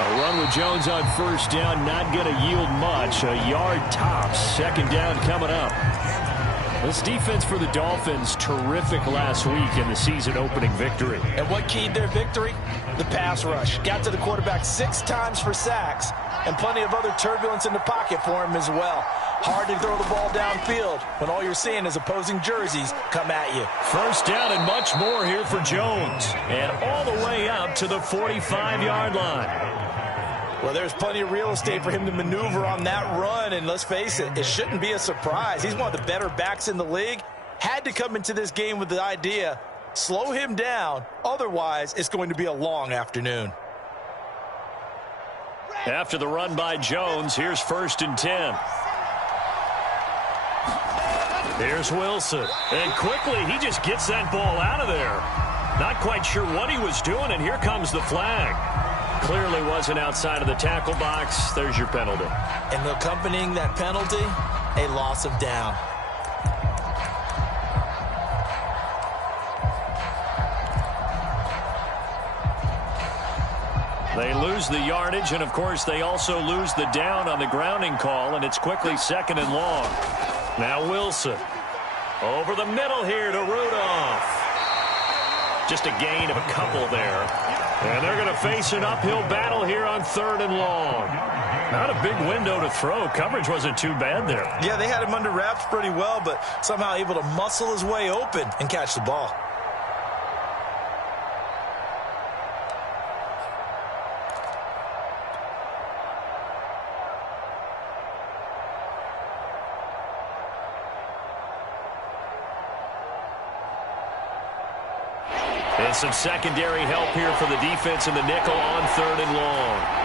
A run with Jones on first down, not going to yield much. A yard tops. Second down coming up. This defense for the Dolphins, terrific last week in the season-opening victory. And what keyed their victory? The pass rush. Got to the quarterback 6 times for sacks, and plenty of other turbulence in the pocket for him as well. Hard to throw the ball downfield when all you're seeing is opposing jerseys come at you. First down and much more here for Jones. And all the way up to the 45-yard line. Well, there's plenty of real estate for him to maneuver on that run, and let's face it, it shouldn't be a surprise. He's one of the better backs in the league. Had to come into this game with the idea, slow him down, otherwise it's going to be a long afternoon. After the run by Jones, here's 1st and 10. Here's Wilson, and quickly he just gets that ball out of there. Not quite sure what he was doing, and here comes the flag. Clearly wasn't outside of the tackle box. There's your penalty. And accompanying that penalty, a loss of down. They lose the yardage, and of course they also lose the down on the grounding call, and it's quickly 2nd and long. Now Wilson. Over the middle here to Rudolph. Just a gain of a couple there. And they're going to face an uphill battle here on 3rd and long. Not a big window to throw. Coverage wasn't too bad there. Yeah, they had him under wraps pretty well, but somehow able to muscle his way open and catch the ball. And some secondary help here for the defense in the nickel on 3rd and long.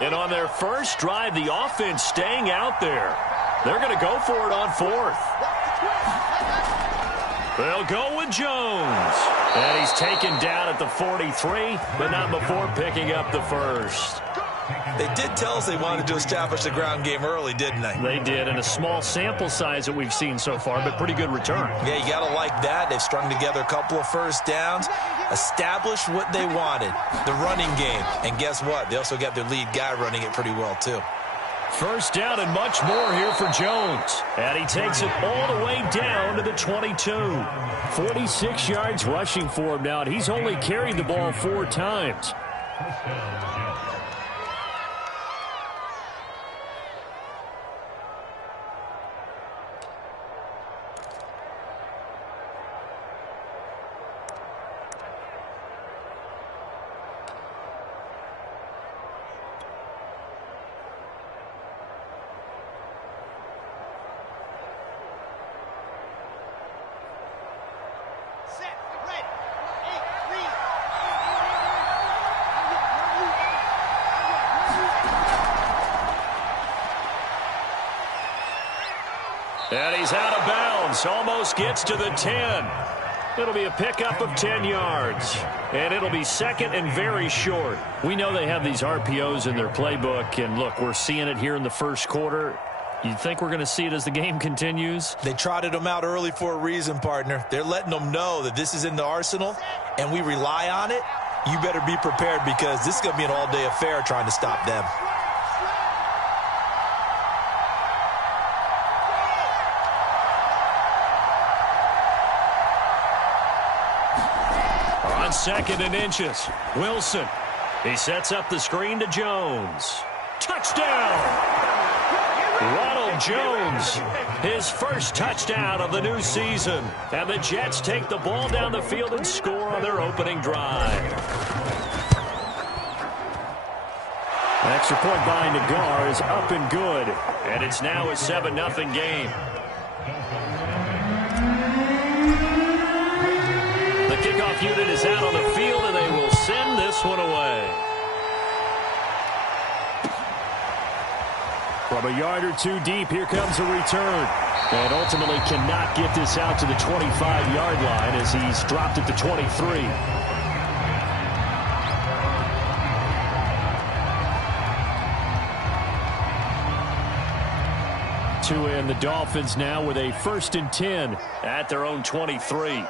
And on their first drive, the offense staying out there. They're going to go for it on 4th. They'll go with Jones. And he's taken down at the 43, but not before picking up the first. They did tell us they wanted to establish the ground game early, didn't they? They did, and a small sample size that we've seen so far, but pretty good return. Yeah, you got to like that. They've strung together a couple of first downs, established what they wanted, the running game. And guess what? They also got their lead guy running it pretty well, too. First down and much more here for Jones. And he takes it all the way down to the 22. 46 yards rushing for him now, and he's only carried the ball 4 times. And he's out of bounds. Almost gets to the 10. It'll be a pickup of 10 yards. And it'll be 2nd and very short. We know they have these RPOs in their playbook. And, look, we're seeing it here in the first quarter. You think we're going to see it as the game continues? They trotted them out early for a reason, partner. They're letting them know that this is in the arsenal, and we rely on it. You better be prepared because this is going to be an all-day affair trying to stop them. On 2nd and inches, Wilson. He sets up the screen to Jones. Touchdown! Ronald Jones, his first touchdown of the new season. And the Jets take the ball down the field and score on their opening drive. An extra point by Nagar is up and good. And it's now a 7-0 game. The kickoff unit is out on the field, and they will send this one away. From a yard or two deep, here comes a return. And ultimately cannot get this out to the 25-yard line as he's dropped at the 23. And the Dolphins now with a 1st and 10 at their own 23.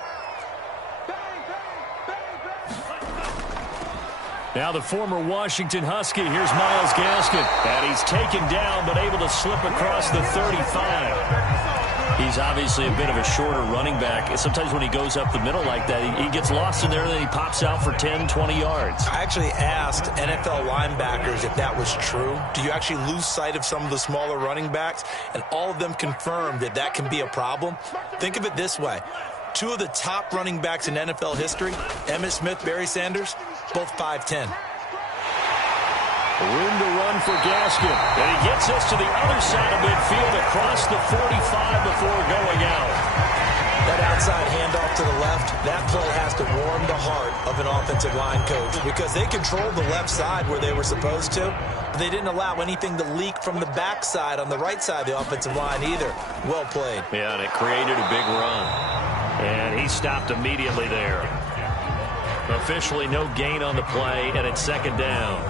Now the former Washington Husky. Here's Myles Gaskin. And he's taken down but able to slip across the 35. He's obviously a bit of a shorter running back. Sometimes when he goes up the middle like that, he gets lost in there and then he pops out for 10, 20 yards. I actually asked NFL linebackers if that was true. Do you actually lose sight of some of the smaller running backs? And all of them confirmed that that can be a problem. Think of it this way. 2 of the top running backs in NFL history, Emmitt Smith, Barry Sanders, both 5'10". Room to run for Gaskin. And he gets us to the other side of midfield across the 45 before going out. That outside handoff to the left, that play has to warm the heart of an offensive line coach because they controlled the left side where they were supposed to, but they didn't allow anything to leak from the backside on the right side of the offensive line either. Well played. Yeah, and it created a big run. And he stopped immediately there. Officially no gain on the play, and it's 2nd down.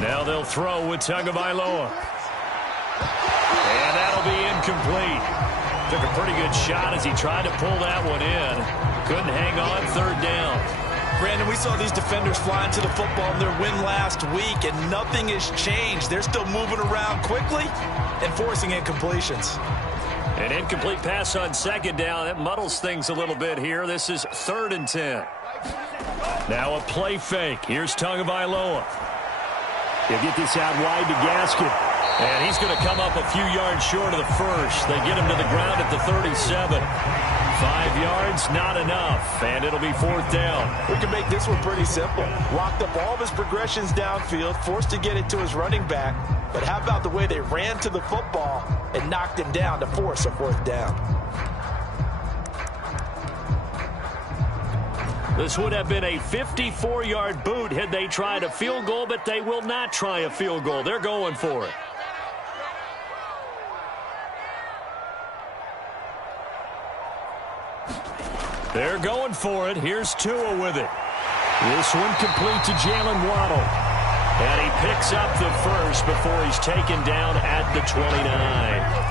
Now they'll throw with Tagovailoa. And that'll be incomplete. Took a pretty good shot as he tried to pull that one in. Couldn't hang on, 3rd down. Brandon, we saw these defenders flying to the football in their win last week, and nothing has changed. They're still moving around quickly and forcing incompletions. An incomplete pass on 2nd down. That muddles things a little bit here. This is 3rd and 10. Now a play fake. Here's Tagovailoa. He'll get this out wide to Gaskin. And he's going to come up a few yards short of the first. They get him to the ground at the 37. 5 yards, not enough. And it'll be 4th down. We can make this one pretty simple. Locked up all of his progressions downfield, forced to get it to his running back. But how about the way they ran to the football and knocked him down to force a 4th down? This would have been a 54-yard boot had they tried a field goal, but they will not try a field goal. They're going for it. They're going for it. Here's Tua with it. This one complete to Jalen Waddle. And he picks up the first before he's taken down at the 29.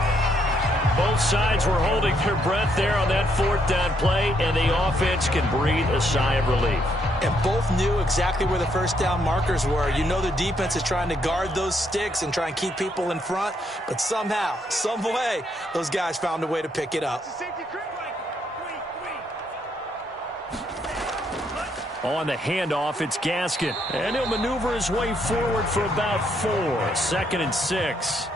Both sides were holding their breath there on that 4th down play, and the offense can breathe a sigh of relief. And both knew exactly where the 1st down markers were. You know the defense is trying to guard those sticks and try and keep people in front, but somehow, some way, those guys found a way to pick it up. On the handoff, it's Gaskin. And he'll maneuver his way forward for about 4. 2nd and 6.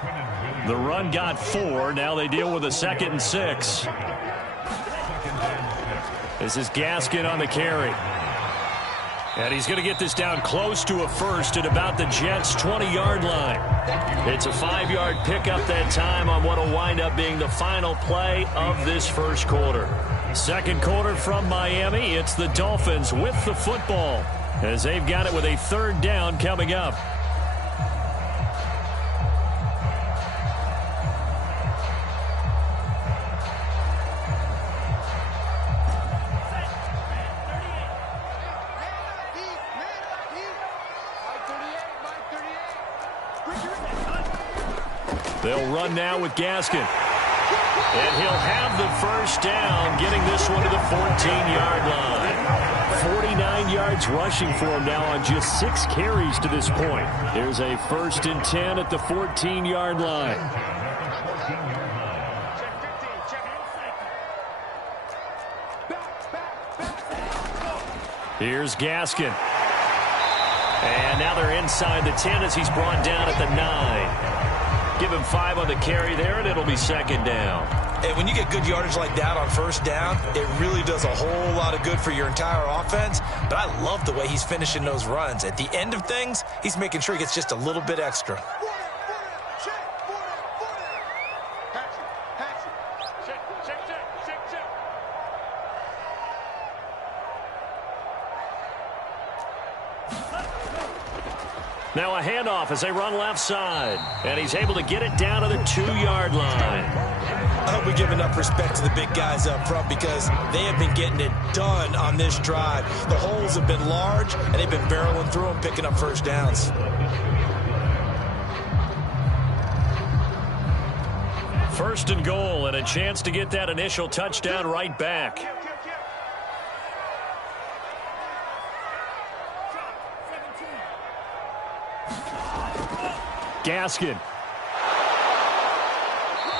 The run got 4. Now they deal with a 2nd and 6. This is Gaskin on the carry. And he's going to get this down close to a first at about the Jets' 20-yard line. It's a 5-yard pickup that time on what will wind up being the final play of this first quarter. Second quarter from Miami. It's the Dolphins with the football as they've got it with a 3rd down coming up. They'll run now with Gaskin. And he'll have the first down, getting this one to the 14-yard line. 49 yards rushing for him now on just 6 carries to this point. There's a 1st and 10 at the 14-yard line. Here's Gaskin. And now they're inside the 10 as he's brought down at the 9. Give him 5 on the carry there, and it'll be 2nd down. And when you get good yardage like that on 1st down, it really does a whole lot of good for your entire offense. But I love the way he's finishing those runs. At the end of things, he's making sure he gets just a little bit extra. Now a handoff as they run left side. And he's able to get it down to the 2-yard line. I hope we give enough respect to the big guys up front because they have been getting it done on this drive. The holes have been large, and they've been barreling through them, picking up first downs. First and goal, and a chance to get that initial touchdown right back. Gaskin.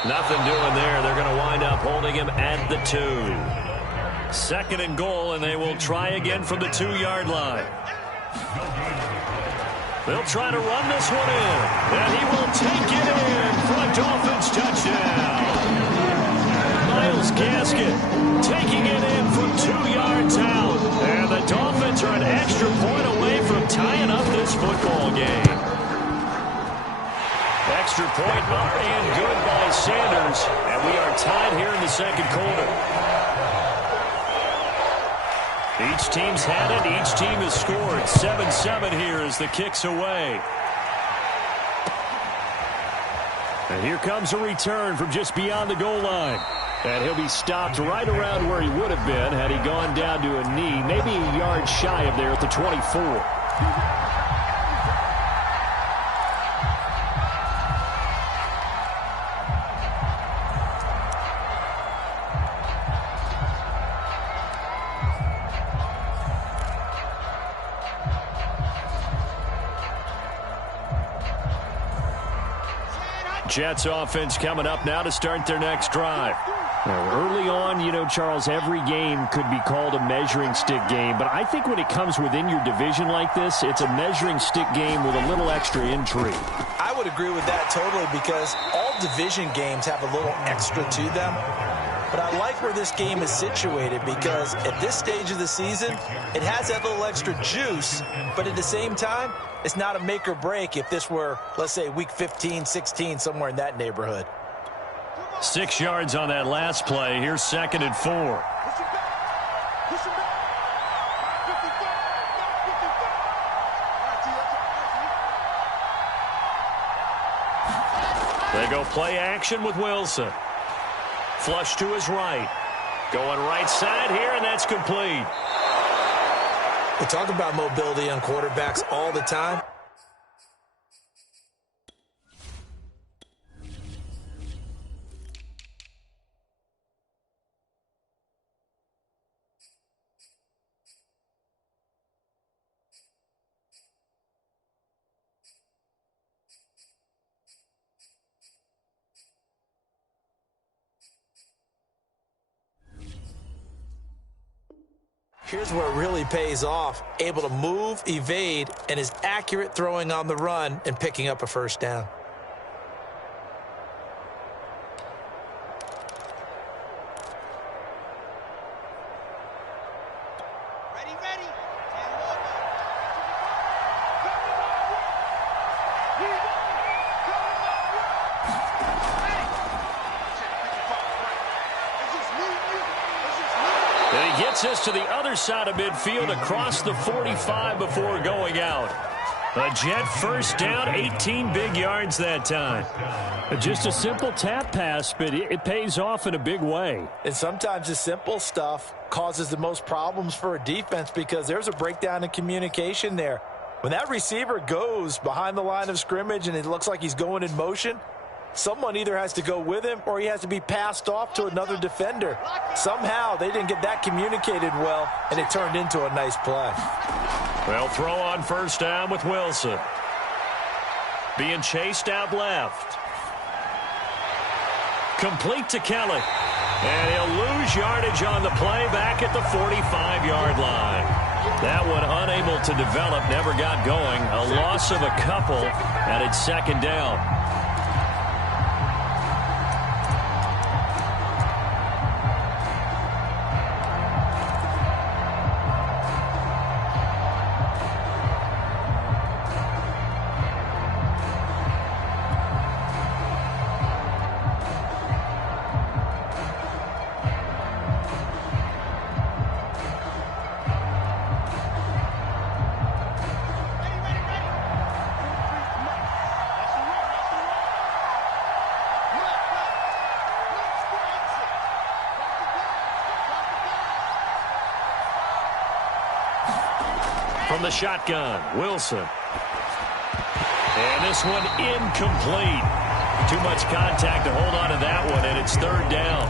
Nothing doing there. They're going to wind up holding him at the 2. Second and goal, and they will try again from the 2-yard line. They'll try to run this one in, and he will take it in for a Dolphins touchdown. Myles Gaskin taking it in from 2 yards out, and the Dolphins are an extra point away from tying up this football game. Extra point up and good by Sanders, and we are tied here in the second quarter. Each team's had it. Each team has scored. 7-7 here as the kick's away. And here comes a return from just beyond the goal line. And he'll be stopped right around where he would have been had he gone down to a knee, maybe a yard shy of there at the 24. Jets offense coming up now to start their next drive. Now, early on, you know, Charles, every game could be called a measuring stick game. But I think when it comes within your division like this, it's a measuring stick game with a little extra intrigue. I would agree with that totally because all division games have a little extra to them. But I like where this game is situated because at this stage of the season, it has that little extra juice, but at the same time, it's not a make or break if this were, let's say, week 15, 16, somewhere in that neighborhood. 6 yards on that last play. Here's 2nd and 4. They go play action with Wilson. Flush to his right. Going right side here, and that's complete. We talk about mobility on quarterbacks all the time. Here's where it really pays off. Able to move, evade, and is accurate throwing on the run and picking up a first down. And he gets us to the other side of midfield across the 45 before going out. A Jet first down, 18 big yards that time. Just a simple tap pass, but it pays off in a big way. And sometimes the simple stuff causes the most problems for a defense because there's a breakdown in communication there. When that receiver goes behind the line of scrimmage and it looks like he's going in motion, someone either has to go with him or he has to be passed off to another defender. Somehow they didn't get that communicated well, and it turned into a nice play. They'll throw on first down with Wilson. Being chased out left. Complete to Kelly. And he'll lose yardage on the play back at the 45-yard line. That one unable to develop, never got going. A loss of a couple, and it's second down. From the shotgun, Wilson. And this one incomplete. Too much contact to hold on to that one, and it's third down.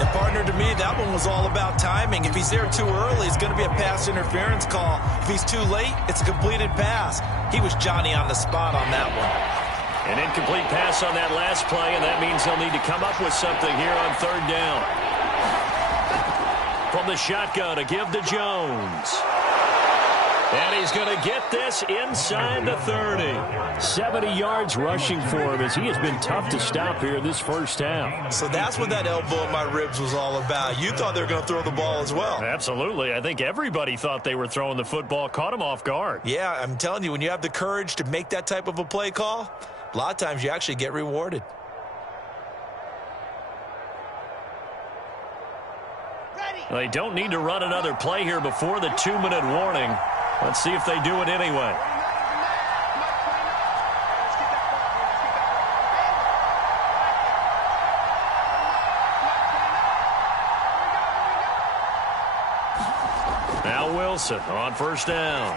And partner, to me, that one was all about timing. If he's there too early, it's going to be a pass interference call. If he's too late, it's a completed pass. He was Johnny on the spot on that one. An incomplete pass on that last play, and that means they'll need to come up with something here on third down. From the shotgun, a give to Jones. And he's going to get this inside the 30. 70 yards rushing for him as he has been tough to stop here this first half. So that's what that elbow in my ribs was all about. You thought they were going to throw the ball as well. Absolutely. I think everybody thought they were throwing the football, caught him off guard. Yeah, I'm telling you, when you have the courage to make that type of a play call, a lot of times you actually get rewarded. They don't need to run another play here before the 2-minute warning. Let's see if they do it anyway. Now Wilson on first down.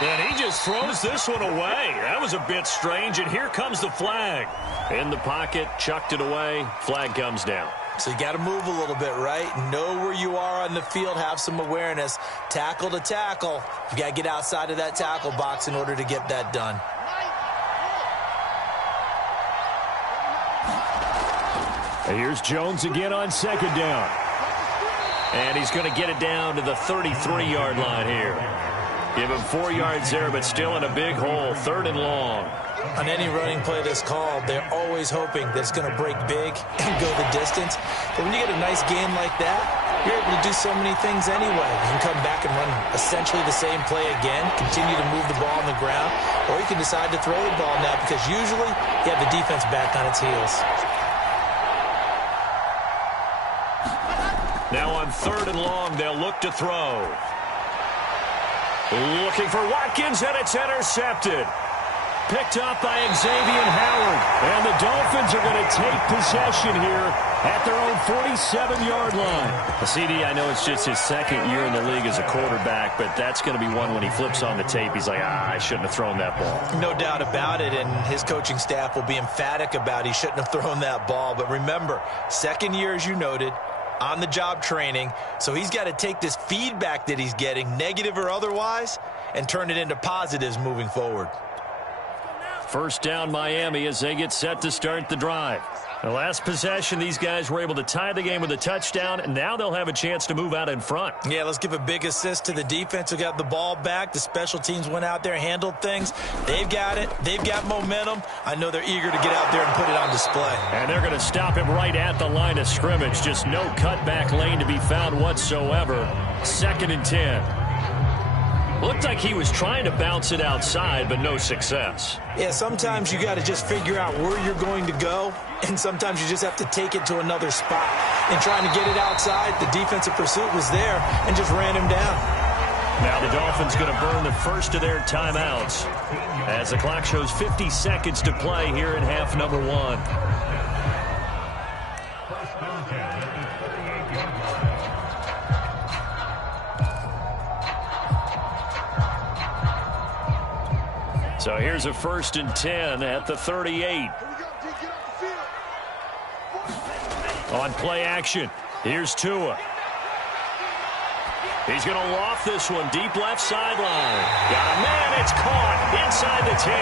And he just throws this one away. That was a bit strange, and here comes the flag. In the pocket, chucked it away, flag comes down. So you got to move a little bit, right? Know where you are on the field, have some awareness. Tackle to tackle. You got to get outside of that tackle box in order to get that done. And here's Jones again on second down. And he's going to get it down to the 33-yard line here. Give him 4 yards there, but still in a big hole, third and long. On any running play that's called, they're always hoping that it's going to break big and go the distance. But when you get a nice game like that, you're able to do so many things anyway. You can come back and run essentially the same play again, continue to move the ball on the ground, or you can decide to throw the ball now because usually you have the defense back on its heels. Now on third and long, they'll look to throw. Looking for Watkins, and it's intercepted. Picked up by Xavier Howard. And the Dolphins are going to take possession here at their own 47-yard line. CD, I know it's just his second year in the league as a quarterback, but that's going to be one when he flips on the tape. He's like, I shouldn't have thrown that ball. No doubt about it, and his coaching staff will be emphatic about he shouldn't have thrown that ball. But remember, second year, as you noted, on-the-job training, so he's got to take this feedback that he's getting, negative or otherwise, and turn it into positives moving forward. First down Miami as they get set to start the drive. The last possession, these guys were able to tie the game with a touchdown, and now they'll have a chance to move out in front. Yeah, let's give a big assist to the defense who got the ball back. The special teams went out there, handled things. They've got it. They've got momentum. I know they're eager to get out there and put it on display. And they're going to stop him right at the line of scrimmage. Just no cutback lane to be found whatsoever. 2nd and 10. Looked like he was trying to bounce it outside, but no success. Yeah, sometimes you got to just figure out where you're going to go, and sometimes you just have to take it to another spot. And trying to get it outside, the defensive pursuit was there and just ran him down. Now the Dolphins going to burn the first of their timeouts as the clock shows 50 seconds to play here in half number 1. So here's a 1st and 10 at the 38. On play action, here's Tua. He's going to loft this one deep left sideline. Got a man, it's caught inside the 10.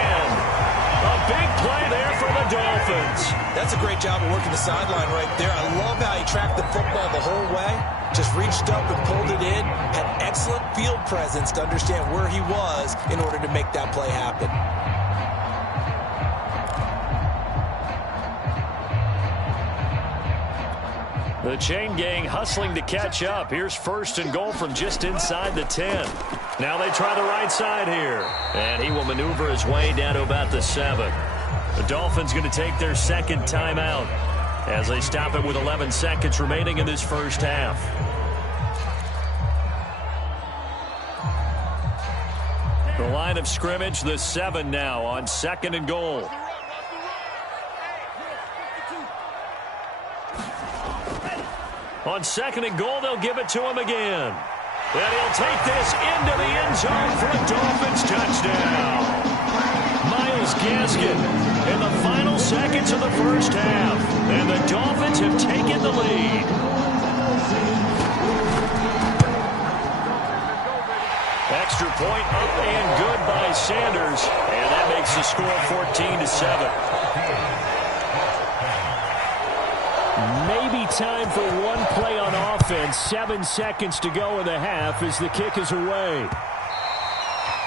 A big play there for the Dolphins. That's a great job of working the sideline right there. I love how he tracked the football the whole way. Just reached up and pulled it in. Had excellent field presence to understand where he was in order to make that play happen. The chain gang hustling to catch up. Here's 1st and goal from just inside the 10. Now they try the right side here. And he will maneuver his way down to about the 7. The Dolphins going to take their 2nd timeout as they stop it with 11 seconds remaining in this first half. The line of scrimmage, the 7 now on 2nd and goal. On 2nd and goal, they'll give it to him again. And he'll take this into the end zone for a Dolphins touchdown. Myles Gaskin in the final seconds of the first half. And the Dolphins have taken the lead. Extra point up and good by Sanders. And that makes the score 14-7. Maybe time for one play on offense. 7 seconds to go in the half as the kick is away.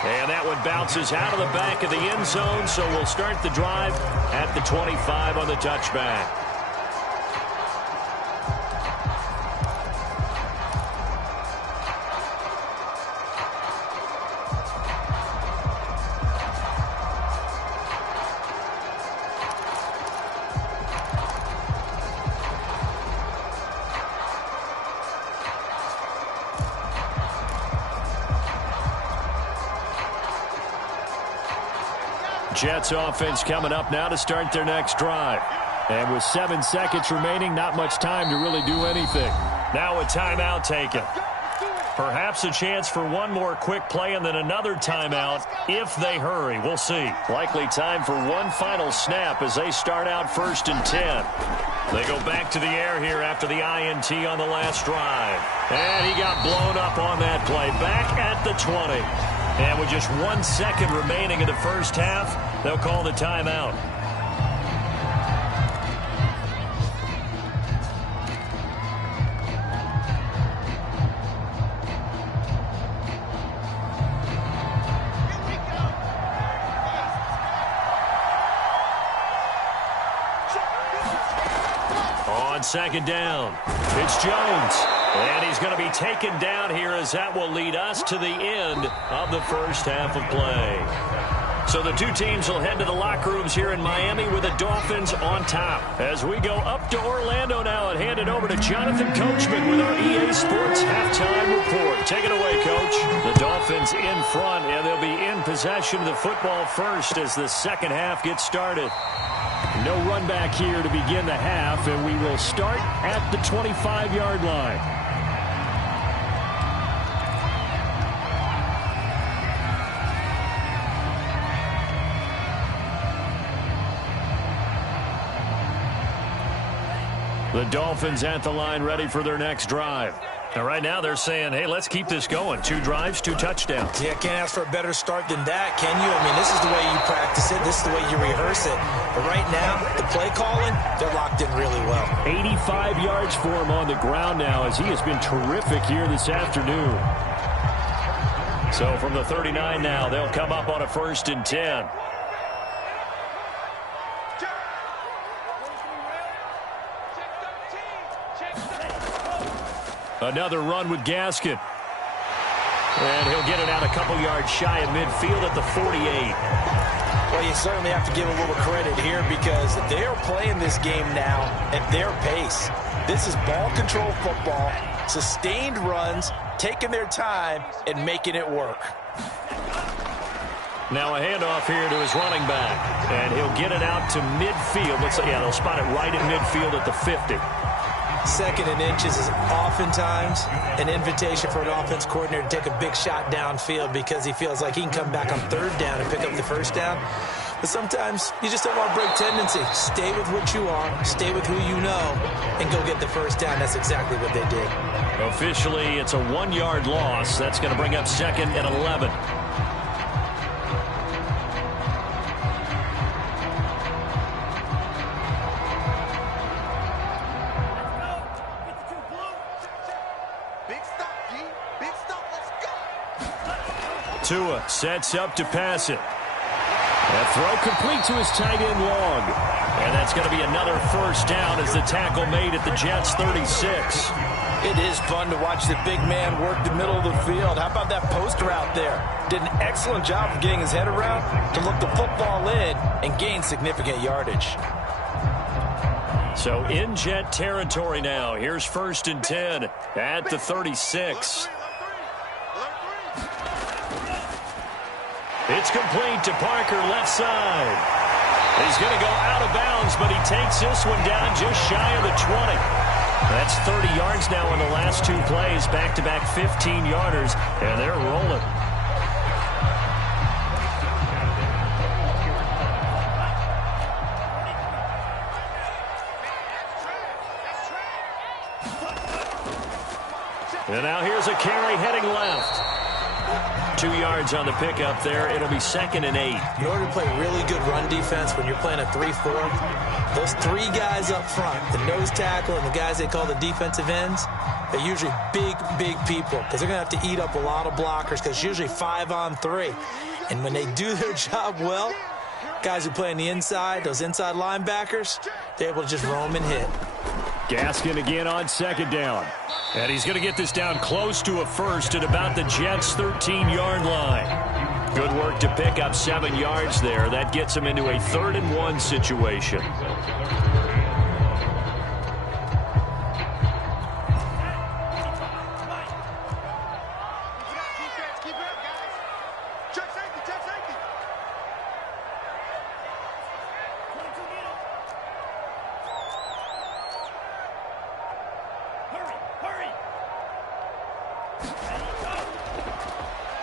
And that one bounces out of the back of the end zone, so we'll start the drive at the 25 on the touchback. Jets offense coming up now to start their next drive. And with 7 seconds remaining, not much time to really do anything. Now a timeout taken. Perhaps a chance for one more quick play and then another timeout if they hurry. We'll see. Likely time for one final snap as they start out 1st and 10. They go back to the air here after the INT on the last drive. And he got blown up on that play. Back at the 20. And with just 1 second remaining in the first half, they'll call the timeout. On 2nd down, it's Jones. And he's going to be taken down here as that will lead us to the end of the first half of play. So the two teams will head to the locker rooms here in Miami with the Dolphins on top. As we go up to Orlando now and hand it over to Jonathan Coachman with our EA Sports halftime report. Take it away, Coach. The Dolphins in front, and they'll be in possession of the football first as the second half gets started. No run back here to begin the half, and we will start at the 25-yard line. The Dolphins at the line ready for their next drive. And right now they're saying, hey, let's keep this going. 2 drives, 2 touchdowns. Yeah, can't ask for a better start than that, can you? I mean, this is the way you practice it. This is the way you rehearse it. But right now, the play calling, they're locked in really well. 85 yards for him on the ground now as he has been terrific here this afternoon. So from the 39 now, they'll come up on a 1st and 10. Another run with Gaskin. And he'll get it out a couple yards shy of midfield at the 48. Well, you certainly have to give a little credit here because they are playing this game now at their pace. This is ball control football, sustained runs, taking their time, and making it work. Now a handoff here to his running back. And he'll get it out to midfield. Yeah, they'll spot it right in midfield at the 50. 2nd and inches is oftentimes an invitation for an offense coordinator to take a big shot downfield because he feels like he can come back on 3rd down and pick up the 1st down. But sometimes you just don't want to break tendency. Stay with what you are, stay with who you know, and go get the 1st down. That's exactly what they did. Officially, it's a 1-yard loss. That's going to bring up 2nd and 11. Tua sets up to pass it. That throw complete to his tight end Long. And that's going to be another 1st down as the tackle made at the Jets' 36. It is fun to watch the big man work the middle of the field. How about that post route there? Did an excellent job of getting his head around to look the football in and gain significant yardage. So in Jet territory now. Here's 1st and 10 at the 36. It's complete to Parker, left side. He's going to go out of bounds, but he takes this one down just shy of the 20. That's 30 yards now in the last two plays, back-to-back 15-yarders, and they're rolling. And now here's a carry heading left. 2 yards on the pickup there. It'll be 2nd and 8. In order to play really good run defense when you're playing a 3-4, those three guys up front, the nose tackle and the guys they call the defensive ends, they're usually big people because they're going to have to eat up a lot of blockers because it's usually 5-on-3. And when they do their job well, guys who play on the inside, those inside linebackers, they're able to just roam and hit. Gaskin again on 2nd down. And he's going to get this down close to a first at about the Jets' 13-yard line. Good work to pick up 7 yards there. That gets him into a 3rd and 1 situation.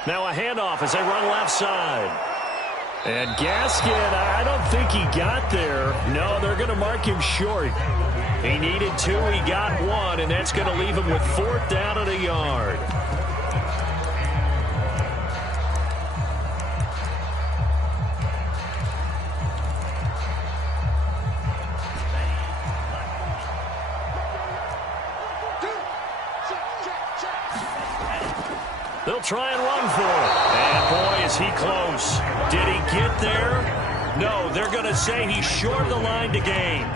Now a handoff as they run left side. And Gaskin, I don't think he got there. No, they're going to mark him short. He needed 2, he got 1, and that's going to leave him with 4th down and a yard. They'll try and run for it. And boy, is he close. Did he get there? No, they're going to say he's short of the line to gain.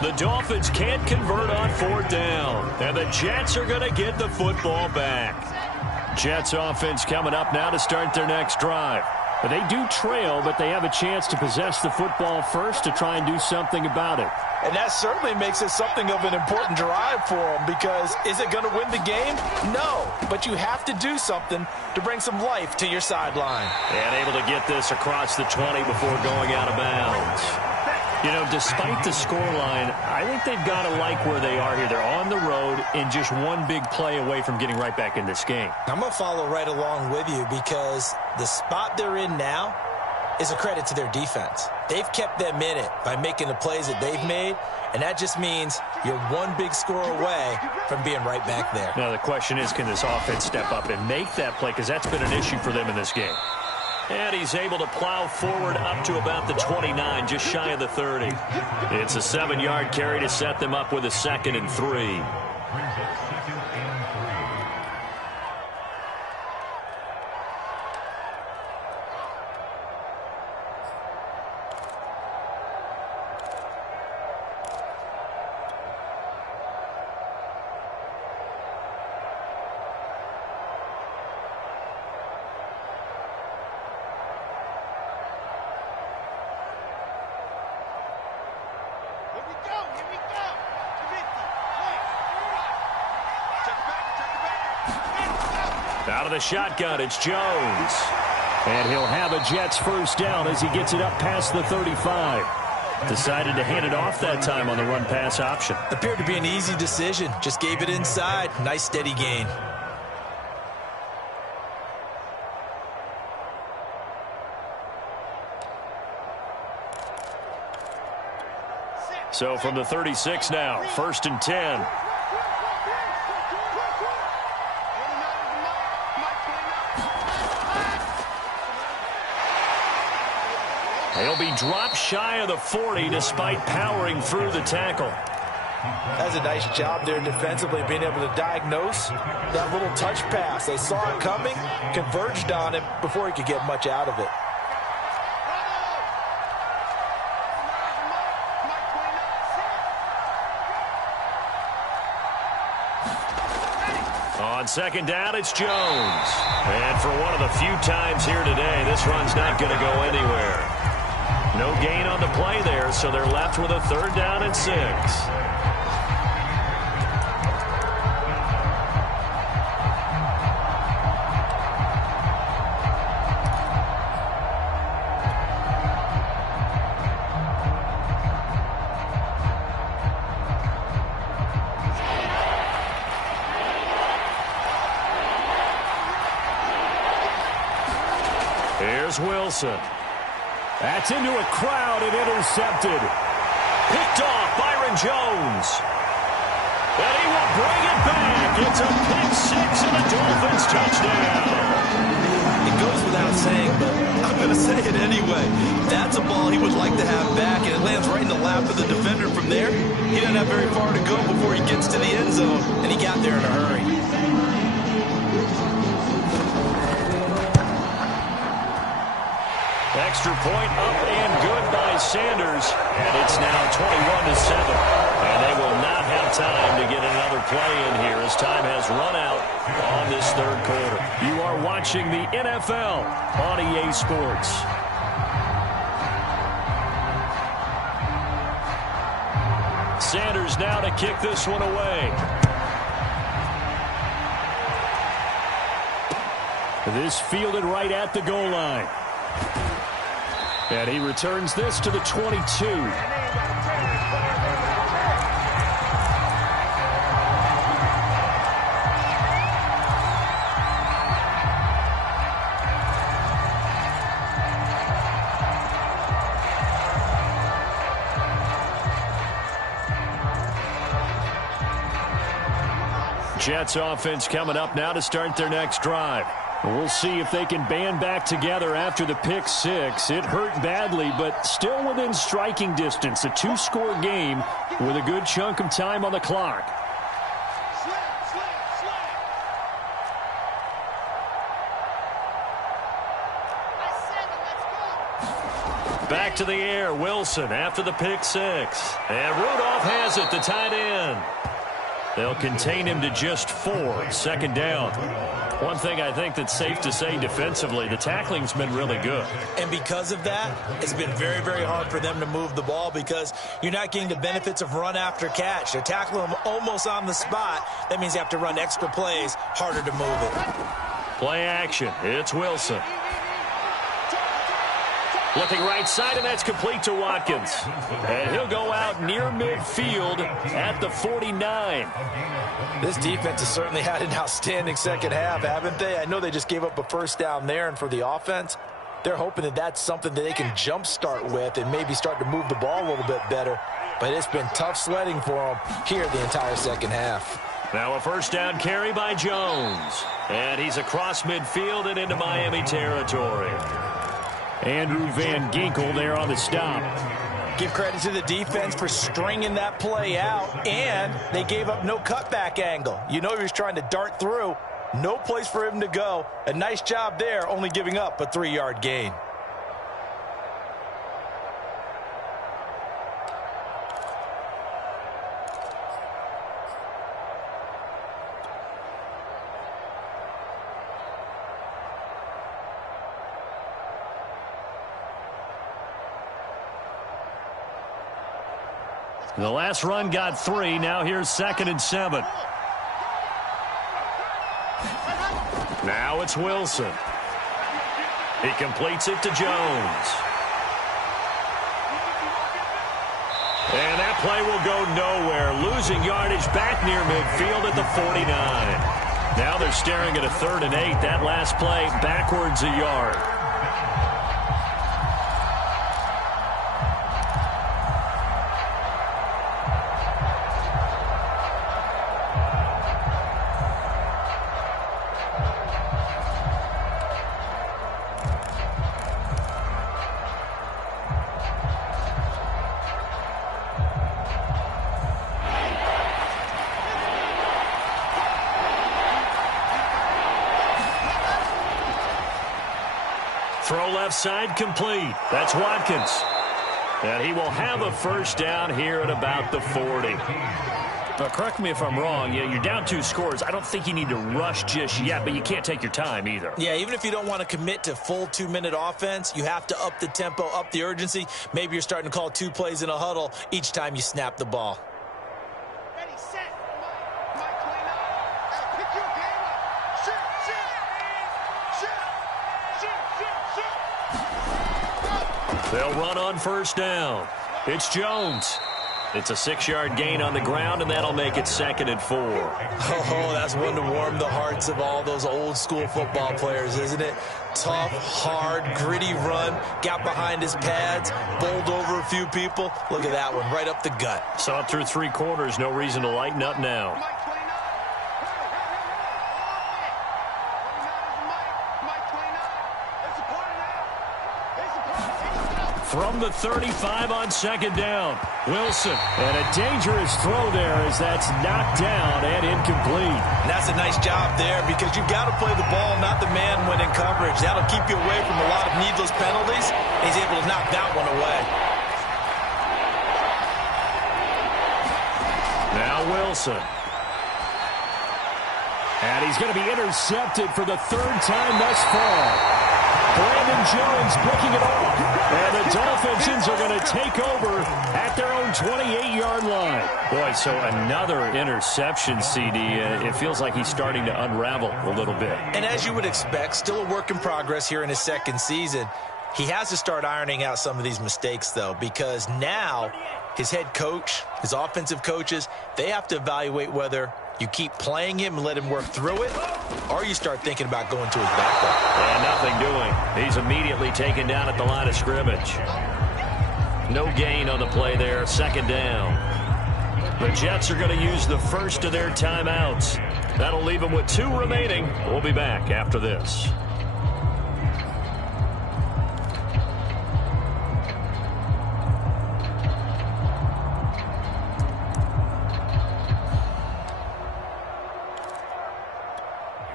The Dolphins can't convert on 4th down. And the Jets are going to get the football back. Jets offense coming up now to start their next drive. But they do trail, but they have a chance to possess the football first to try and do something about it. And that certainly makes it something of an important drive for them because is it going to win the game? No, but you have to do something to bring some life to your sideline. And able to get this across the 20 before going out of bounds. You know, despite the scoreline, I think they've got to like where they are here. They're on the road and just one big play away from getting right back in this game. I'm going to follow right along with you because the spot they're in now is a credit to their defense. They've kept them in it by making the plays that they've made, and that just means you're one big score away from being right back there. Now the question is, can this offense step up and make that play? Because that's been an issue for them in this game. And he's able to plow forward up to about the 29, just shy of the 30. It's a 7-yard carry to set them up with a 2nd and 3. Out of the shotgun, it's Jones. And he'll have a Jets 1st down as he gets it up past the 35. Decided to hand it off that time on the run-pass option. Appeared to be an easy decision. Just gave it inside. Nice steady gain. So from the 36 now, 1st and 10. He'll be dropped shy of the 40 despite powering through the tackle. That's a nice job there defensively, being able to diagnose that little touch pass. They saw it coming, converged on him before he could get much out of it. On 2nd down, it's Jones. And for one of the few times here today, this run's not going to go anywhere. No gain on the play there, so they're left with a 3rd down and 6. here's Wilson. That's into a crowd and intercepted. Picked off Byron Jones. And he will bring it back. It's a pick six and a Dolphins touchdown. It goes without saying, but I'm going to say it anyway. That's a ball he would like to have back, and it lands right in the lap of the defender from there. He doesn't have very far to go before he gets to the end zone, and he got there in a hurry. Extra point up and good by Sanders. And it's now 21-7. And they will not have time to get another play in here as time has run out on this third quarter. You are watching the NFL on EA Sports. Sanders now to kick this one away. This fielded right at the goal line. And he returns this to the 22. Jets offense coming up now to start their next drive. We'll see if they can band back together after the pick six. It hurt badly, but still within striking distance. A two-score game with a good chunk of time on the clock. Back to the air, Wilson after the pick six. And Rudolph has it, the tight end. They'll contain him to just 4, second down. One thing I think that's safe to say defensively, the tackling's been really good. And because of that, it's been very, very hard for them to move the ball because you're not getting the benefits of run after catch. They're tackling them almost on the spot. That means you have to run extra plays, harder to move it. Play action. It's Wilson. Looking right side, and that's complete to Watkins. And he'll go out near midfield at the 49. This defense has certainly had an outstanding second half, haven't they? I know they just gave up a first down there, and for the offense, they're hoping that that's something that they can jumpstart with and maybe start to move the ball a little bit better. But it's been tough sledding for them here the entire second half. Now a first down carry by Jones. And he's across midfield and into Miami territory. Andrew Van Ginkel there on the stop. Give credit to the defense for stringing that play out, and they gave up no cutback angle. You know he was trying to dart through. No place for him to go. A nice job there, only giving up a 3-yard gain. The last run got 3. Now here's 2nd and 7. Now it's Wilson. He completes it to Jones. And that play will go nowhere. Losing yardage back near midfield at the 49. Now they're staring at a 3rd and 8. That last play backwards a yard. Throw left side complete. That's Watkins. And he will have a first down here at about the 40. But correct me if I'm wrong. You're down 2 scores. I don't think you need to rush just yet, but you can't take your time either. Yeah, even if you don't want to commit to full 2-minute offense, you have to up the tempo, up the urgency. Maybe you're starting to call 2 plays in a huddle each time you snap the ball. Ready, set. Mike, clean up. Pick your game up. Shoot. They'll run on first down. It's Jones. It's a 6-yard gain on the ground, and that'll make it 2nd and 4. Oh, that's one to warm the hearts of all those old-school football players, isn't it? Tough, hard, gritty run, got behind his pads, bowled over a few people. Look at that one, right up the gut. Saw it through 3 quarters, no reason to lighten up now. From the 35 on 2nd down, Wilson. And a dangerous throw there as that's knocked down and incomplete. And that's a nice job there because you've got to play the ball, not the man when in coverage. That'll keep you away from a lot of needless penalties. He's able to knock that one away. Now Wilson. And he's going to be intercepted for the 3rd time thus far. Brandon Jones picking it off. And the Dolphins are going to take over at their own 28-yard line. Boy, so another interception, CD. It feels like he's starting to unravel a little bit. And as you would expect, still a work in progress here in his 2nd season. He has to start ironing out some of these mistakes, though, because now his head coach, his offensive coaches, they have to evaluate whether you keep playing him and let him work through it, or you start thinking about going to his backup. And nothing doing. He's immediately taken down at the line of scrimmage. No gain on the play there, 2nd down. The Jets are going to use the first of their timeouts. That'll leave them with 2 remaining. We'll be back after this.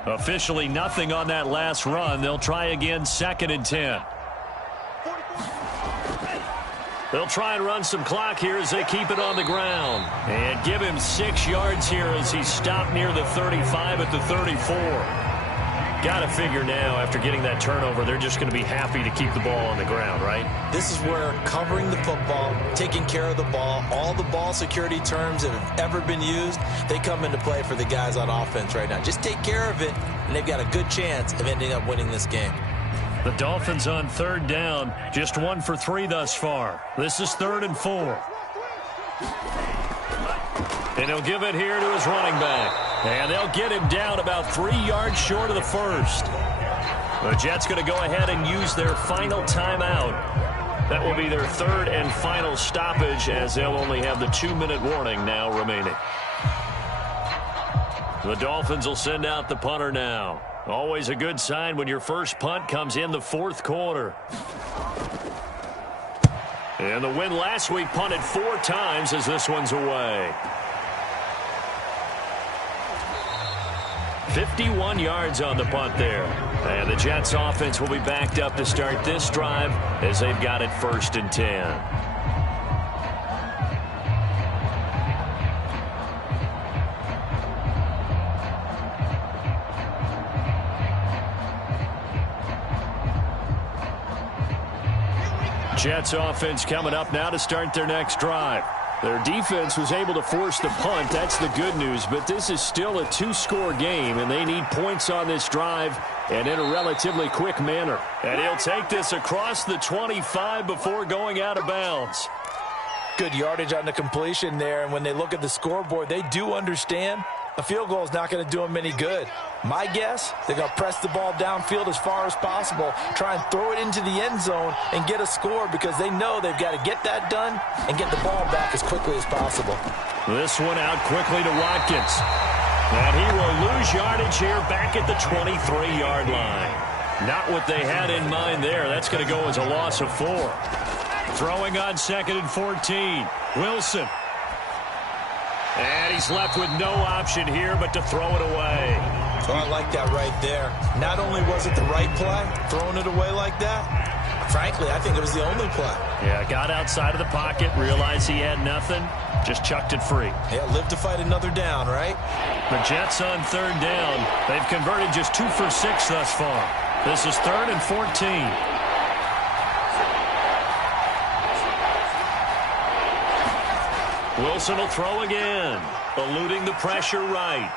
Officially nothing on that last run. They'll try again, 2nd and 10. They'll try and run some clock here as they keep it on the ground. And give him 6 yards here as he stopped near the 35 at the 34. Got to figure now, after getting that turnover, they're just going to be happy to keep the ball on the ground, right? This is where covering the football, taking care of the ball, all the ball security terms that have ever been used, they come into play for the guys on offense right now. Just take care of it, and they've got a good chance of ending up winning this game. The Dolphins on 3rd down, just 1 for 3 thus far. This is 3rd and 4. And he'll give it here to his running back. And they'll get him down about 3 yards short of the first. The Jets going to go ahead and use their final timeout. That will be their 3rd and final stoppage, as they'll only have the 2-minute warning now remaining. The Dolphins will send out the punter now. Always a good sign when your first punt comes in the 4th quarter. And the win last week punted 4 times as this one's away. 51 yards on the punt there. And the Jets offense will be backed up to start this drive as they've got it 1st and 10. Jets offense coming up now to start their next drive. Their defense was able to force the punt. That's the good news. But this is still a 2-score game, and they need points on this drive and in a relatively quick manner. And he'll take this across the 25 before going out of bounds. Good yardage on the completion there, and when they look at the scoreboard, they do understand a field goal is not going to do them any good. My guess, they're going to press the ball downfield as far as possible, try and throw it into the end zone and get a score because they know they've got to get that done and get the ball back as quickly as possible. This one out quickly to Watkins. And he will lose yardage here back at the 23-yard line. Not what they had in mind there. That's going to go as a loss of 4. Throwing on 2nd and 14. Wilson. And he's left with no option here but to throw it away. Oh, I like that right there. Not only was it the right play, throwing it away like that, frankly, I think it was the only play. Yeah, got outside of the pocket, realized he had nothing, just chucked it free. Yeah, live to fight another down, right? The Jets on 3rd down. They've converted just 2 for 6 thus far. This is 3rd and 14. Wilson will throw again, eluding the pressure right.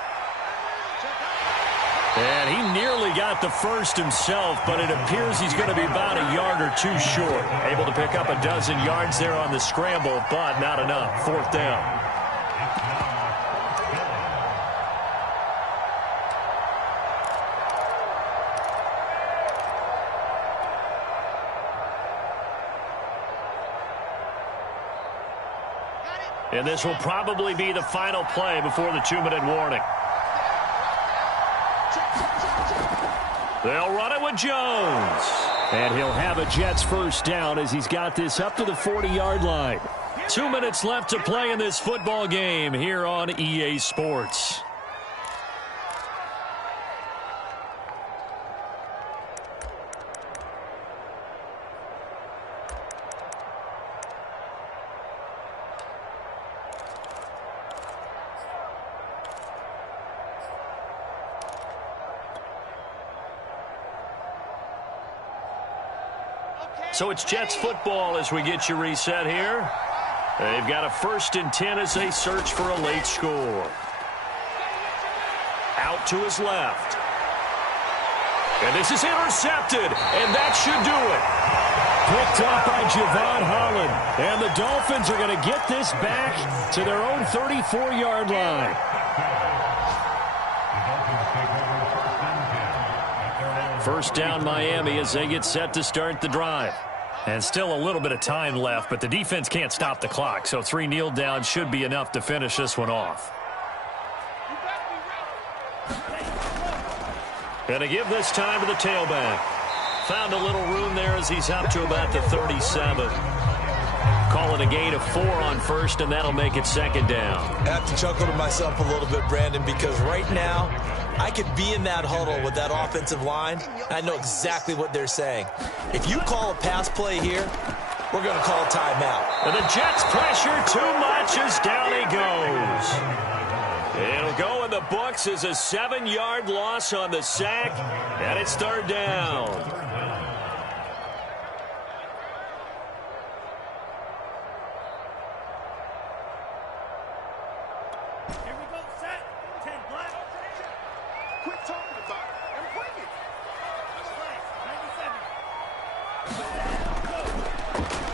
And he nearly got the first himself, but it appears he's going to be about a yard or two short. Able to pick up a dozen yards there on the scramble, but not enough. Fourth down. And this will probably be the final play before the 2-minute warning. They'll run it with Jones. And he'll have a Jets first down as he's got this up to the 40-yard line. 2 minutes left to play in this football game here on EA Sports. So it's Jets football as we get you reset here. They've got a 1st and 10 as they search for a late score. Out to his left. And this is intercepted, and that should do it. Picked up by Javon Holland. And the Dolphins are going to get this back to their own 34-yard line. First down Miami as they get set to start the drive. And still a little bit of time left, but the defense can't stop the clock, so 3 kneel downs should be enough to finish this one off. And to give this time to the tailback. Found a little room there as he's up to about the 37. Call it a gain of 4 on first, and that'll make it 2nd down. I have to chuckle to myself a little bit, Brandon, because right now I could be in that huddle with that offensive line. I know exactly what they're saying. If you call a pass play here, we're going to call a timeout. And the Jets pressure too much as down he goes. It'll go in the books as a 7-yard loss on the sack, and it's 3rd down.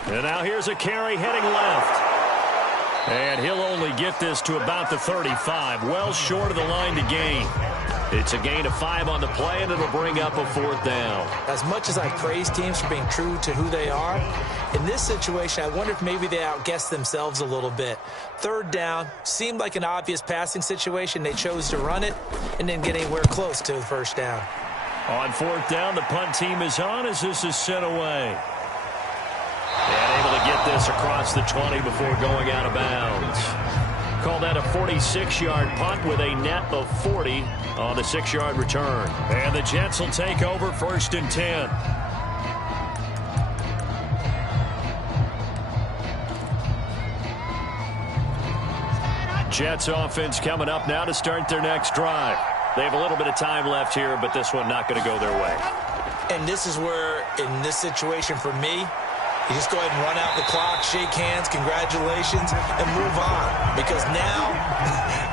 And now here's a carry heading left. And he'll only get this to about the 35, well short of the line to gain. It's a gain of 5 on the play, and it'll bring up a 4th down. As much as I praise teams for being true to who they are, in this situation, I wonder if maybe they outguessed themselves a little bit. 3rd down, seemed like an obvious passing situation. They chose to run it and didn't get anywhere close to the 1st down. On 4th down, the punt team is on as this is sent away. And able to get this across the 20 before going out of bounds. Call that a 46-yard punt with a net of 40 on the 6-yard return. And the Jets will take over 1st and 10. Jets offense coming up now to start their next drive. They have a little bit of time left here, but this one not going to go their way. And this is where, in this situation for me, you just go ahead and run out the clock, shake hands, congratulations, and move on. Because now,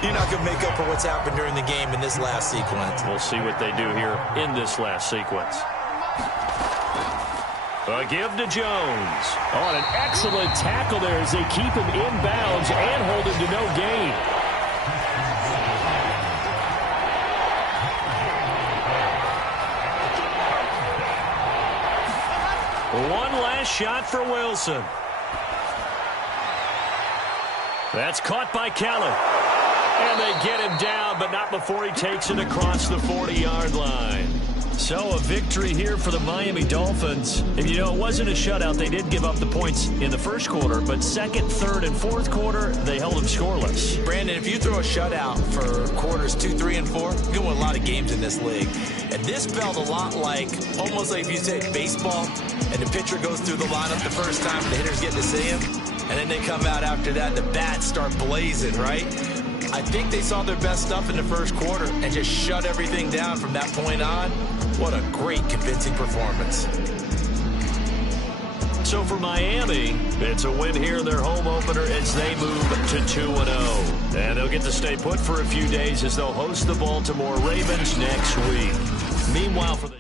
you're not going to make up for what's happened during the game in this last sequence. We'll see what they do here in this last sequence. A give to Jones. On an excellent tackle there as they keep him inbounds and hold him to no gain. One last shot for Wilson. That's caught by Keller. And they get him down, but not before he takes it across the 40-yard line. So a victory here for the Miami Dolphins. And, you know, it wasn't a shutout. They did give up the points in the first quarter, but second, third, and fourth quarter, they held them scoreless. Brandon, if you throw a shutout for quarters 2, 3, and 4, you're going to win a lot of games in this league. And this felt a lot like, almost like if you say baseball, and the pitcher goes through the lineup the first time, the hitters get to see him, and then they come out after that, the bats start blazing, right? I think they saw their best stuff in the first quarter and just shut everything down from that point on. What a great, convincing performance. So for Miami, it's a win here in their home opener as they move to 2-0. And they'll get to stay put for a few days as they'll host the Baltimore Ravens next week. Meanwhile, for the